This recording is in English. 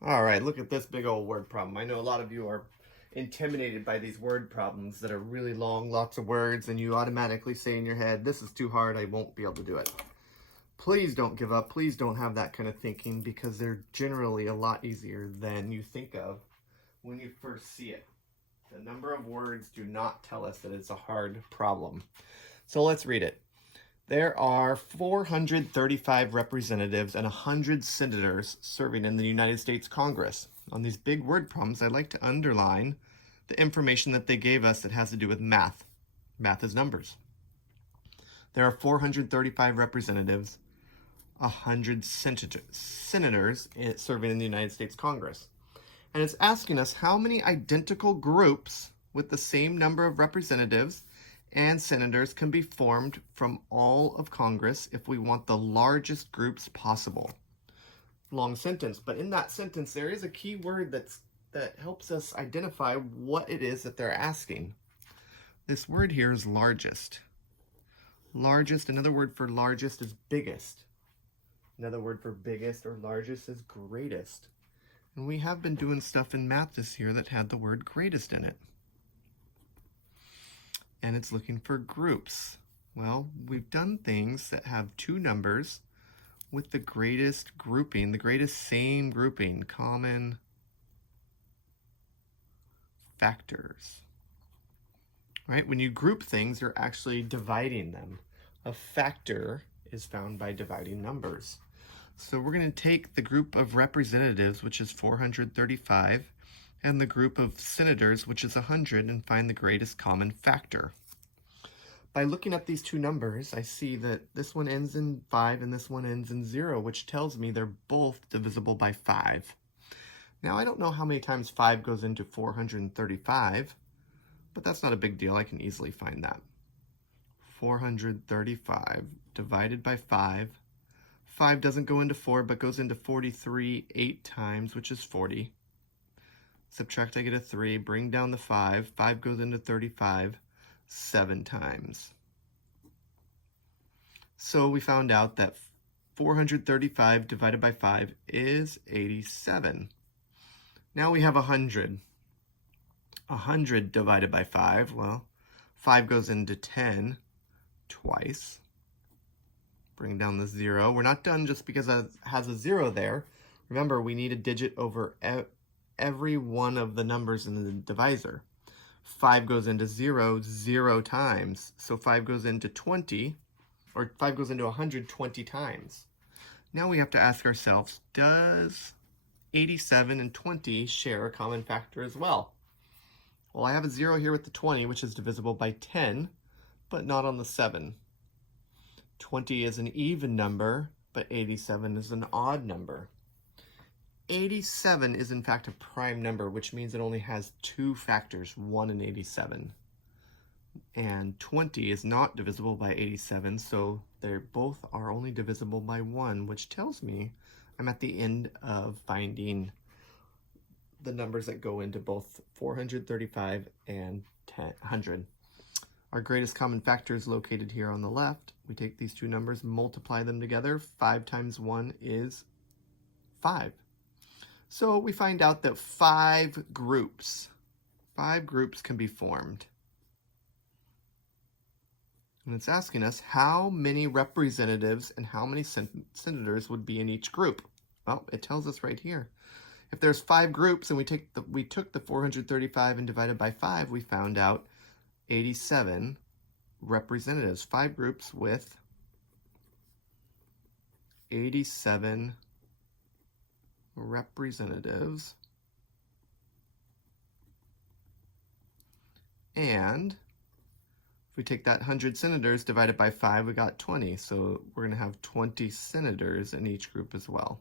All right, look at this big old word problem. I know a lot of you are intimidated by these word problems that are really long, lots of words, and you automatically say in your head, this is too hard, I won't be able to do it. Please don't give up. Please don't have that kind of thinking because they're generally a lot easier than you think of when you first see it. The number of words do not tell us that it's a hard problem. So let's read it. There are 435 representatives and 100 senators serving in the United States Congress. On these big word problems, I'd like to underline the information that they gave us that has to do with math. Math is numbers. There are 435 representatives, 100 senators serving in the United States Congress. And it's asking us how many identical groups with the same number of representatives and senators can be formed from all of Congress if we want the largest groups possible. Long sentence, but in that sentence there is a key word that helps us identify what it is that they're asking. This word here is largest. Largest, another word for largest is biggest. Another word for biggest or largest is greatest. And we have been doing stuff in math this year that had the word greatest in it. And it's looking for groups. Well, we've done things that have two numbers with the greatest grouping, the greatest same grouping, common factors. Right? When you group things, you're actually dividing them. A factor is found by dividing numbers. So we're going to take the group of representatives, which is 435, and the group of senators, which is 100, and find the greatest common factor. By looking at these two numbers, I see that this one ends in 5 and this one ends in 0, which tells me they're both divisible by 5. Now, I don't know how many times 5 goes into 435, but that's not a big deal. I can easily find that. 435 divided by 5. 5 doesn't go into 4, but goes into 43 8 times, which is 40. Subtract, I get a 3. Bring down the 5. 5 goes into 35 7 times. So we found out that 435 divided by 5 is 87. Now we have 100. 100 divided by 5, well, 5 goes into 10 twice. Bring down the 0. We're not done just because it has a 0 there. Remember, we need a digit over every one of the numbers in the divisor. 5 goes into 0 0 times. So 5 goes into 20, or 5 goes into 120 times. Now we have to ask ourselves, does 87 and 20 share a common factor as well? Well, I have a 0 here with the 20, which is divisible by 10, but not on the 7. 20 is an even number, but 87 is an odd number. 87 is in fact a prime number, which means it only has two factors, 1 and 87. And 20 is not divisible by 87, so they both are only divisible by 1, which tells me I'm at the end of finding the numbers that go into both 435 and 100. Our greatest common factor is located here on the left. We take these two numbers, multiply them together. 5 times 1 is 5. So we find out that 5 groups can be formed. And it's asking us how many representatives and how many senators would be in each group. Well, it tells us right here. If there's 5 groups and we took the 435 and divided by 5, we found out 87 representatives. 5 groups with 87 representatives. And if we take that 100 senators divided by 5, we got 20. So we're going to have 20 senators in each group as well.